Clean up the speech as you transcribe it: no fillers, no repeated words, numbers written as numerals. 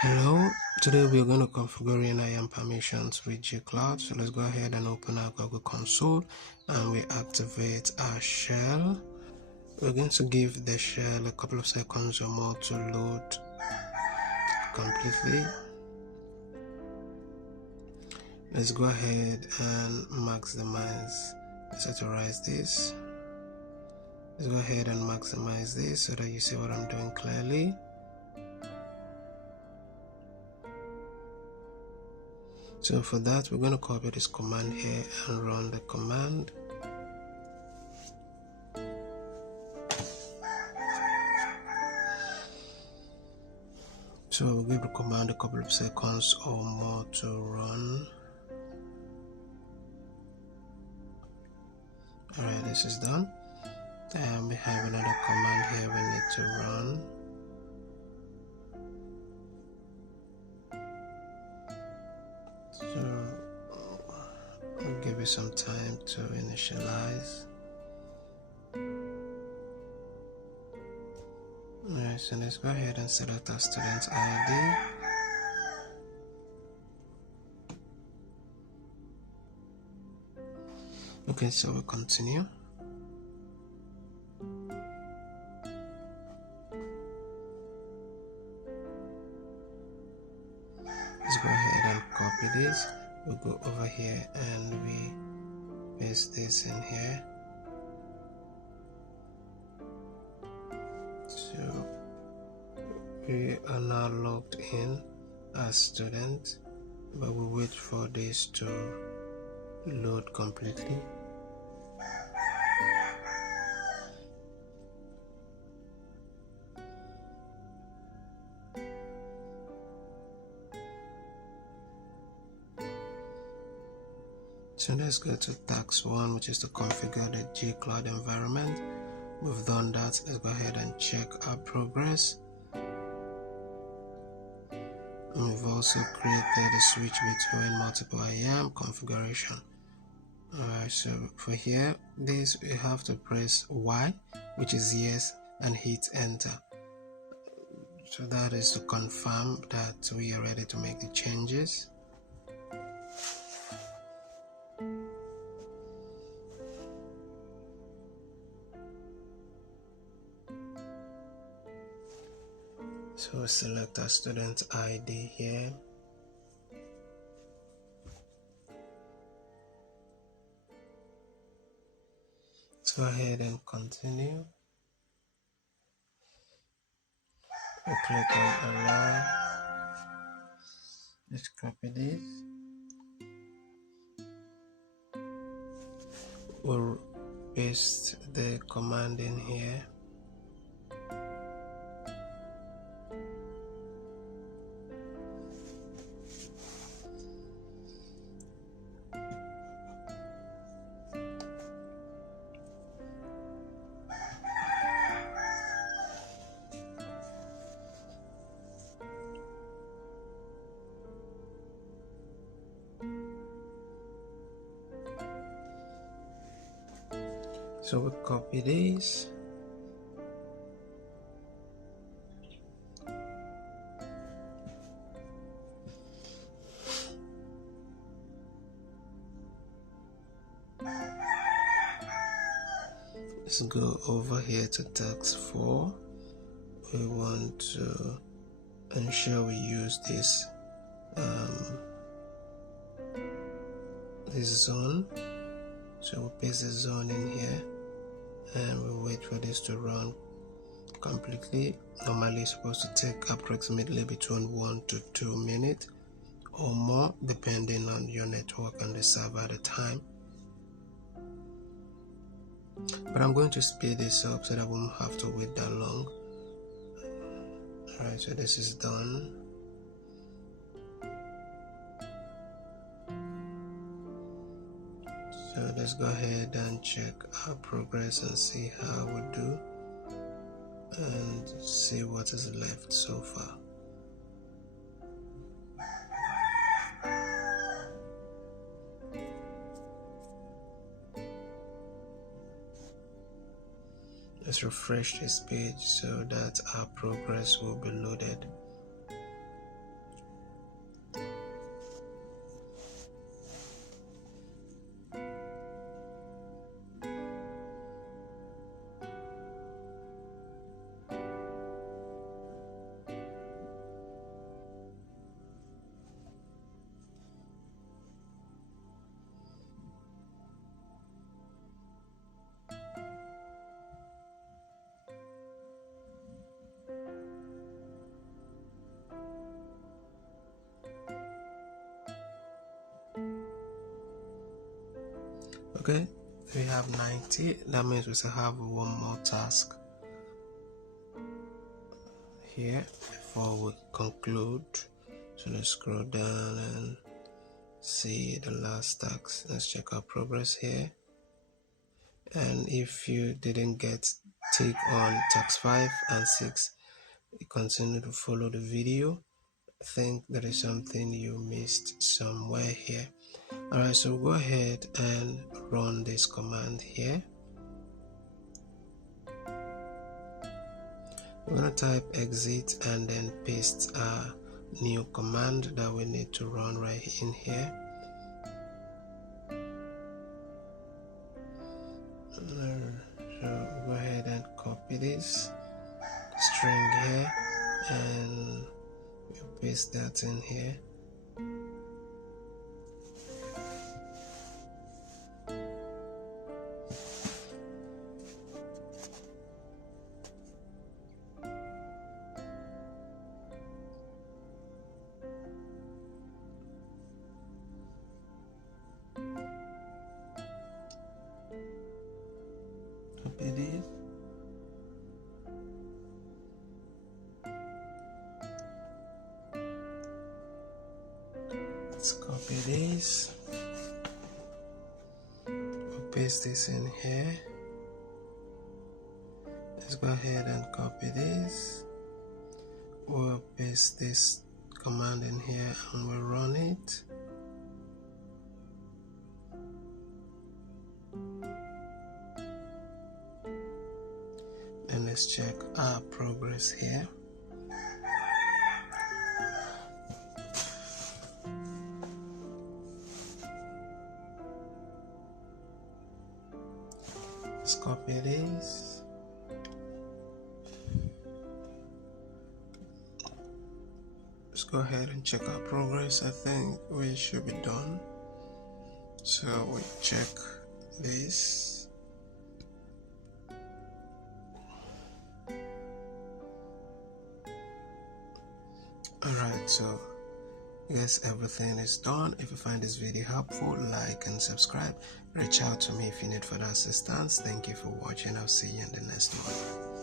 Hello, today we are going to configure IAM permissions with gcloud. So let's go ahead and open our Google console and we activate our shell. We're going to give the shell a couple of seconds or more to load completely. Let's go ahead and saturise this. Let's go ahead and maximize this so that you see what I'm doing clearly. So for that, we're going to copy this command here and run the command. So we'll give the command a couple of seconds or more to run. Alright, this is done. And we have another command here we need to run. So we'll give it some time to initialize. Alright, so let's go ahead and select our student ID. Okay, so we'll continue. Let's go ahead and copy this. We'll go over here and we paste this in here. So we are now logged in as student, but we'll wait for this to load completely. So let's go to task 1, which is to configure the gcloud environment. We've done that. Let's go ahead and check our progress. And we've also created a switch between multiple IAM configuration. Alright, so for here, this we have to press Y, which is yes, and hit enter. So that is to confirm that we are ready to make the changes. So select our student ID here. Let's go ahead and continue. We'll click on allow. Let's copy this. We'll paste the command in here. So we copy this. Let's go over here to task 4. We want to ensure we use this zone. So we'll paste the zone in here and we'll wait for this to run completely. Normally it's supposed to take approximately between 1 to 2 minutes or more, depending on your network and the server at the time. But I'm going to speed this up so that we won't have to wait that long. Alright, so this is done. So let's go ahead and check our progress and see how we do and see what is left so far. Let's refresh this page so that our progress will be loaded. Okay, we have 90. That means we still have one more task here before we conclude. So let's scroll down and see the last task. Let's check our progress here. And if you didn't get tick on task 5 and 6, you continue to follow the video. I think there is something you missed somewhere here. Alright, so go ahead and run this command here. We're going to type exit and then paste a new command that we need to run right in here. So go ahead and copy this string here and we'll paste that in here. Copy this. Let's copy this. We'll paste this in here. Let's go ahead and copy this. We'll paste this command in here and we'll run it. And let's check our progress here. Let's copy this. Let's go ahead and check our progress. I think we should be done. So we check this. Alright, so I guess everything is done. If you find this video helpful, like and subscribe. Reach out to me if you need further assistance. Thank you for watching. I'll see you in the next one.